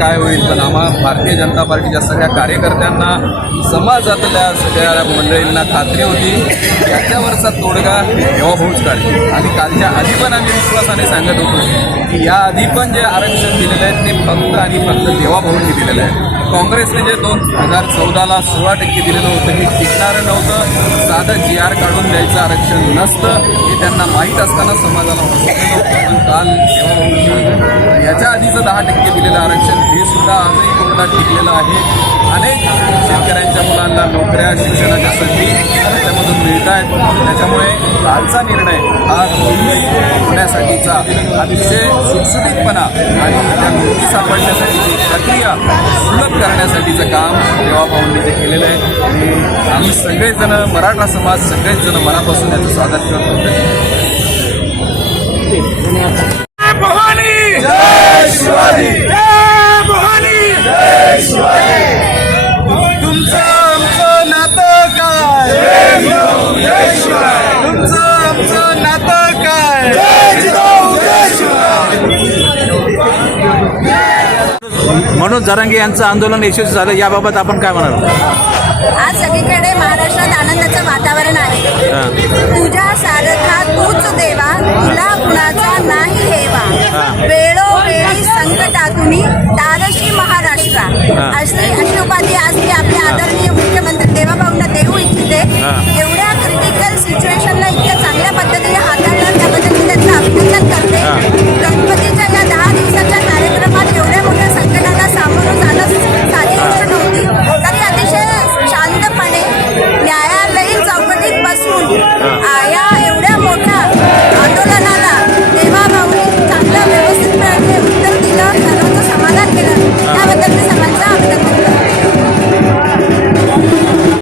काय होईल पण आम्हा भारतीय जनता पार्टीच्या सगळ्या कार्यकर्त्यांना समाजातल्या सगळ्या मंडळींना खात्री होती. त्याच्यावरचा याच्यावरचा तोडगा होऊच काढतील. आणि कालच्या आधी पण आम्ही विश्वासाने सांगत होतो की या आधी पण जे आरक्षण दिलेलं आहे ते फक्त आणि फक्त देवाभाऊंनी दिलेलं आहे. काँग्रेसने जे दोन हजार चौदाला सोळा टक्के दिलेलं होतं हे टिकणारं नव्हतं. साधं जी आर काढून द्यायचं आरक्षण नसतं. हे त्यांना माहीत असताना समाजाला वाटलं नव्हतं पण काल त्याच्या आधीचं दहा टक्के दिलेलं आरक्षण हे सुद्धा आजही कोर्टात टिकलेलं आहे. अनेक शेतकऱ्यांच्या मुलांना नोकऱ्या शिक्षणाच्या संधी त्याच्यामधून मिळत आहेत त्याच्यामुळे कालचा निर्णय हा दुर्मिळ होण्यासाठीचा अतिशय सुटसुटीतपणा आणि त्या नोकरी सापडण्यासाठीची प्रक्रिया सुलभ करण्यासाठीचं काम देवाभाऊंनी ते केलेलं आहे. आम्ही सगळेजण मराठा समाज सगळेच जण मनापासून याचं स्वागत करतो. म्हणून जरांगे यांचं आंदोलन यशस्वी झालं. याबाबत आपण काय म्हणाल? आज सगळीकडे महाराष्ट्रात आनंदाचं वातावरण आहे. तुझ्या सारखा तूच देवा तुला कुणाचा नाही हेवा. वेळोवेळी संकटातून तारशी महाराष्ट्रा. अशी अशी उपाधी आज मी आपले आदरणीय मुख्यमंत्री देवाभाऊंना देऊ इच्छिते. एवढ्या क्रिटिकल सिच्युएशन